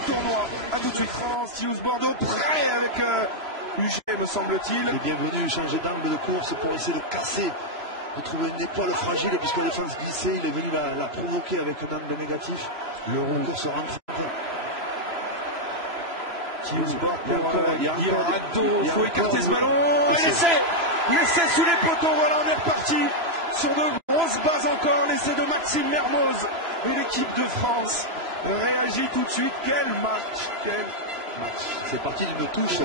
le tournoi. À tout de suite France, Toulouse Bordeaux, prêt avec Huchet, me semble-t-il. Il est bienvenu changer d'angle de course pour essayer de casser, de trouver une épaule fragile, puisque la défense glissait, il est venu la provoquer avec un angle négatif. Le roux se renforce. Il faut écarter ce ballon. L'essai sous les poteaux, voilà, on est reparti sur de grosses bases encore. L'essai de Maxime Mermoz et l'équipe de France réagit tout de suite. Quel match. C'est parti d'une touche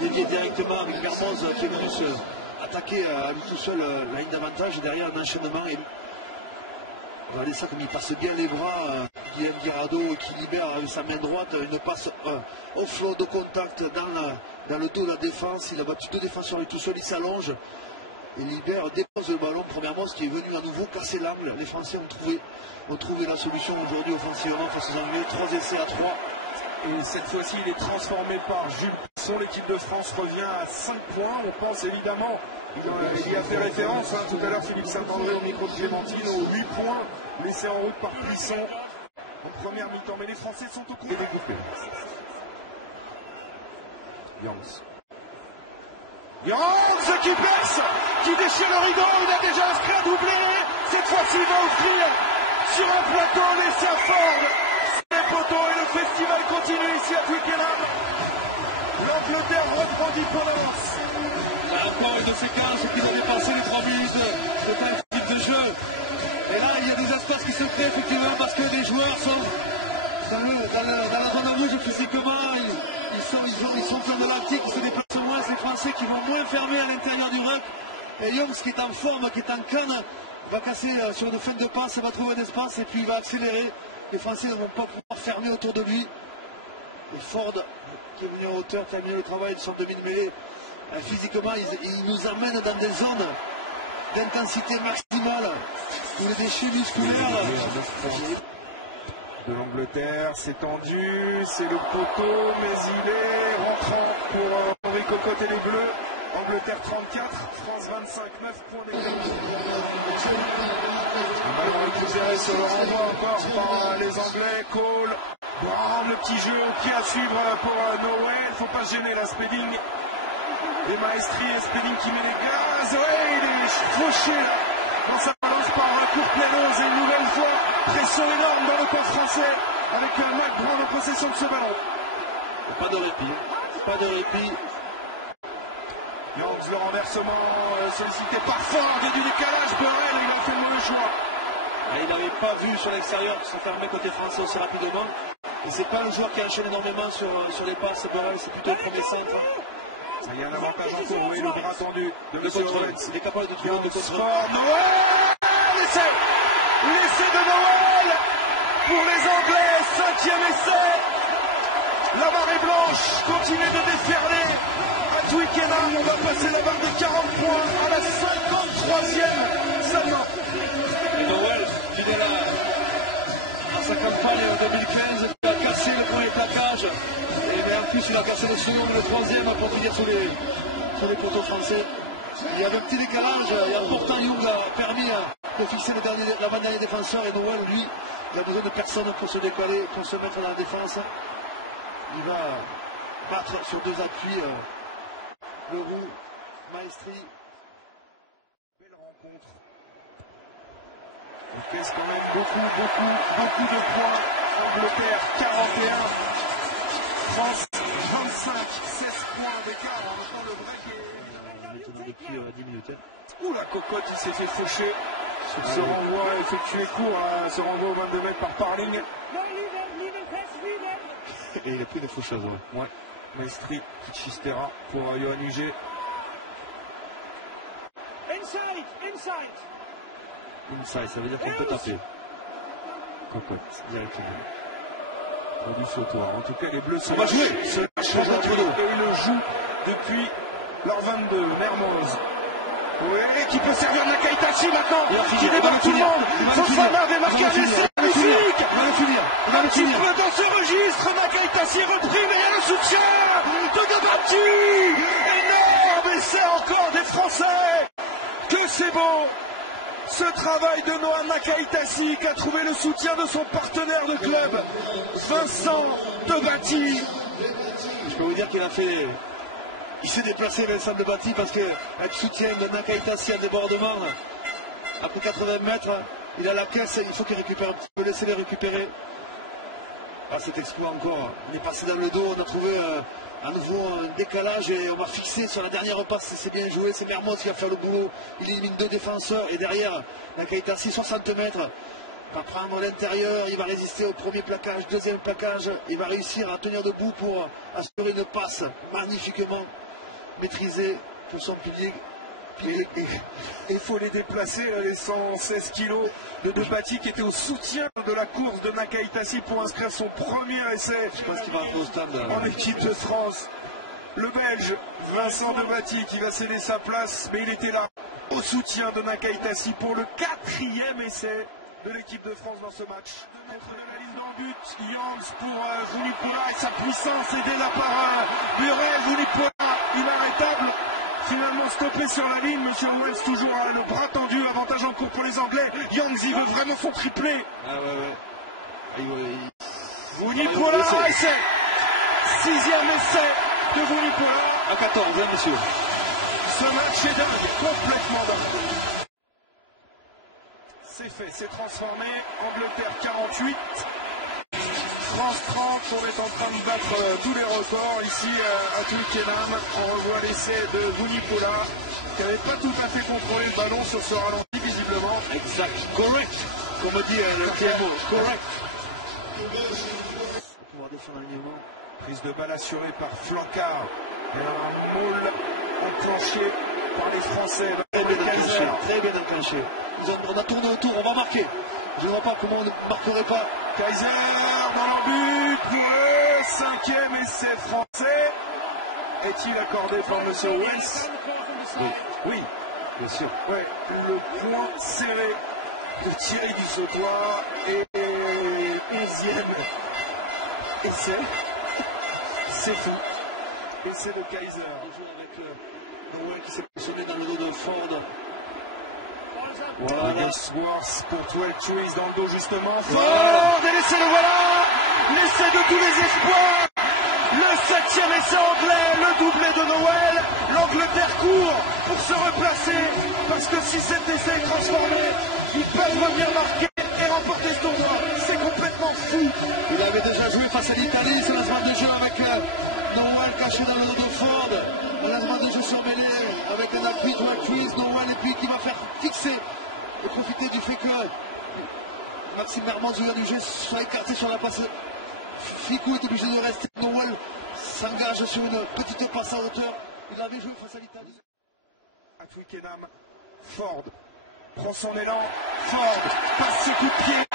déviée directement avec Mermoz qui est venu se attaquer à lui tout seul la ligne d'avantage, et derrière un enchaînement. Regardez ça comme il passe bien les bras, Guillaume Guirado qui libère avec sa main droite une passe offload au contact dans le dos de la défense. Il a battu deux défenseurs lui tout seul, il s'allonge et libère, dépose le ballon. Premièrement, ce qui est venu à nouveau casser l'angle. Les Français ont trouvé la solution aujourd'hui offensivement face aux Anglais. 3 essais à 3. Et cette fois-ci, il est transformé par Jules Pisson. L'équipe de France revient à 5 points. On pense évidemment, il y a fait référence tout à l'heure, Philippe Saint-André au micro de Clémentine, aux 8 points laissés en route par Pisson en première mi-temps. Mais les Français sont au courant. Jans qui perce, qui déchire le rideau. Il a déjà inscrit un doublé. Cette fois-ci, il va offrir sur un plateau l'essai à Ford. Les poteaux, et le festival continue ici à Twickenham. L'Angleterre reprend d'Hypolence. Encore une séquence qui doit dépasser les 3 minutes de type de jeu. Et là, il y a des espaces qui se créent effectivement parce que les joueurs sont dans la zone rouge physiquement. Ils sont plein de lactique, ils se déplacent moins. C'est les Français qui vont moins fermer à l'intérieur du ruck. Et Young, qui est en forme, qui est en canne, va casser sur une fin de passe, va trouver un espace et puis il va accélérer. Les Français ne vont pas pouvoir fermer autour de lui. Et Ford, qui est venu en hauteur, terminer le travail de son demi-mêlée. Physiquement, il nous amène dans des zones d'intensité maximale où les déchets musculaires de l'Angleterre, c'est tendu, c'est le poteau, mais il est rentrant pour Henri Cocotte et les Bleus. Angleterre 34, France 25, 9 points d'écart. Le ballon est tout géré sur le renvoi encore par les Anglais. Cole, Brown, le petit jeu au pied à suivre pour Noé. Il ne faut pas se gêner la Spedding. Et Maestri et Spedding qui met les gaz. Ouais, il est fauché là dans sa balance par Courplénose. Et une nouvelle fois, pression énorme dans le camp français avec Mac Brown en possession de ce ballon. Pas de répit, pas de répit. Jans, le renversement sollicité par Ford et du décalage. Burrell, il a fait le mauvais choix. Et il n'avait pas vu sur l'extérieur se fermer côté français aussi rapidement. Et c'est pas le joueur qui enchaîne énormément sur les passes. Burrell, c'est plutôt le premier centre. Il y a un avantage pour lui, le bras tendu de M. Rollins. Il est capable de trouver de contrôle. Noël, l'essai de Noël pour les Anglais, 5e essai. La marée blanche continue de déferler à Twickenham. On va passer la barre des 40 points à la 53e seulement. Et Noël, fidèle à sa campagne en 2015, il a cassé le premier plaquage. Et en plus, il a cassé le second, le troisième pour finir sur les poteaux français. Il y avait un petit décalage, et pourtant Young a permis de fixer l'avant-dernier défenseur. Et Noël, lui, il a besoin de personne pour se décoller, pour se mettre dans la défense. Il va battre sur 2 appuis le roux, Maestri. Belle rencontre. Il fait quand même beaucoup de points. Angleterre 41, France 25, 16 points d'écart. En même temps, le break est... Depuis 10 minutes. Ouh, la Cocotte, il s'est fait faucher sur ce renvoi effectué court, ce renvoi au 22 mètres par Parling. Et il a pris une faucheuse. Ouais. Maestri, Chistera pour Johan Huget. Inside, ça veut dire qu'on peut taper. Cocotte, directement. On lui saute. En tout cas, les Bleus sont va jouer. Se lâchent aujourd'hui et ils le jouent depuis leur 22. Mermoz. Oui, qui peut servir Nakaitachi maintenant, qui débarque tout le monde. Fofana avait marqué un essai magnifique. Un petit peu dans ce registre, Nakaitachi repris, mais il y a le soutien de Gabati. Énorme essai encore des Français. Que c'est beau. ce travail de Noah Nakaitasi qui a trouvé le soutien de son partenaire de club, Vincent Debati. Je peux vous dire qu'il a fait... Il s'est déplacé Vincent Debati parce que avec soutien de Nakaitasi à débordement, après 80 mètres, il a la caisse, il faut qu'il récupère un petit peu, laisser les récupérer. Ah, cet exploit encore, on est passé dans le dos, on a trouvé à nouveau un décalage et on va fixer sur la dernière passe, c'est bien joué, c'est Mermoz qui va faire le boulot, il élimine 2 défenseurs et derrière Nakaitasi 60 mètres, va prendre l'intérieur, il va résister au premier plaquage, deuxième plaquage, il va réussir à tenir debout pour assurer une passe magnifiquement maîtrisée pour son pilier. Il faut les déplacer, les 116 kilos de Debati qui était au soutien de la course de Nakaitasi pour inscrire son premier essai en équipe de France. Le Belge Vincent Debati qui va céder sa place, mais il était là au soutien de Nakaitasi pour le 4e essai de l'équipe de France dans ce match. 2 mètres de la ligne d'en but, Yangs pour Vunipola et sa puissance aidée là par Burel. Vunipola inarrêtable. Finalement stoppé sur la ligne, Monsieur Wells toujours le bras tendu, avantage en cours pour les Anglais. Yangs, il veut vraiment son triplé. Ah ouais. Vunipola, essai. 6e essai de Vunipola. À 14, hein, monsieur. Ce match est dingue, complètement dingue. C'est fait, c'est transformé. Angleterre 48. France 30, on est en train de battre tous les records ici à Twickenham. On revoit l'essai de Vunipola qui n'avait pas tout à fait contrôlé le ballon sur ce ralenti visiblement. Exact, correct, comme dit le TMO, correct. Pouvoir défendre l'alignement. Prise de balle assurée par Flancard. Et un moule enclenché par les Français. Très bien enclenché. On a tourné autour, on va marquer. Je ne vois pas comment on ne marquerait pas. Kaiser dans le but pour le 5e essai français. Est-il accordé par M. Wells? Oui, bien sûr. Ouais, le point serré de Thierry Dussautoir et 11e essai. C'est fou. Essai de Kaiser. Avec Noël qui s'est positionné dans le dos de Ford. Voilà, Worth pour 12 Trees dans le dos justement. Ford et l'essai le voilà. L'essai de tous les espoirs. Le 7e essai anglais, le doublé de Noël. L'Angleterre court pour se replacer parce que si cet essai est transformé, ils peuvent revenir marquer et remporter ce tournoi. C'est complètement fou. Il avait déjà joué face à l'Italie, c'est lancement de jeu avec Noël caché dans le dos de Ford. Un lancement de jeu surmêlé avec un appui de Trees, Noël et puis qui va faire fixer et profiter du fait que Maxime Mermoz, joueur du jeu, soit écarté sur la passe. Ficou est obligé de rester. Noël s'engage sur une petite passe à hauteur. Il avait joué face à l'Italie. À Twickenham, Ford prend son élan. Ford passe ce coup de pied.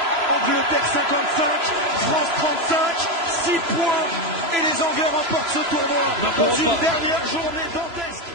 Angleterre 55, France 35, 6 points. Et les Anglais remportent ce tournoi dans une dernière journée dantesque.